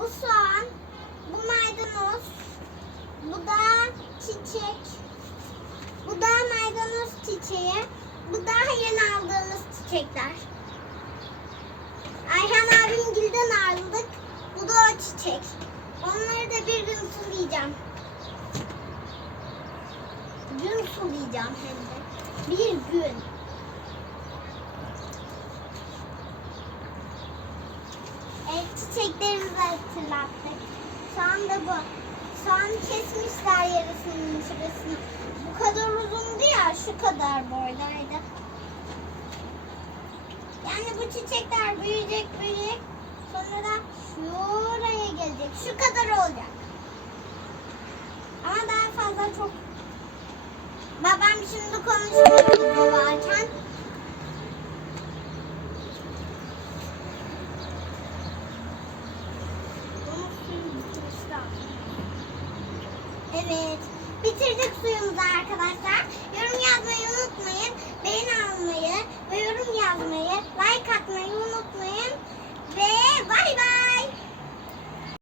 Bu soğan, bu maydanoz, bu da çiçek, bu da maydanoz çiçeği, bu da yeni aldığımız çiçekler. Ayhan abimgilden aldık. Bu da o çiçek. Onları da bir gün sulayacağım. Gün sulayacağım hem de. Bir gün. Evet, çiçeklerimizi hatırlattık. Soğan da bu. Soğan kesmişler yarısının şurasını. Bu kadar uzundu ya, şu kadar boydaydı. Yani bu çiçekler büyüyecek. Sonra da şuraya gelecek. Şu kadar olacak. Ama daha fazla çok. Babam şimdi konuşuyor video varken. Evet. Bitirdik suyumuzu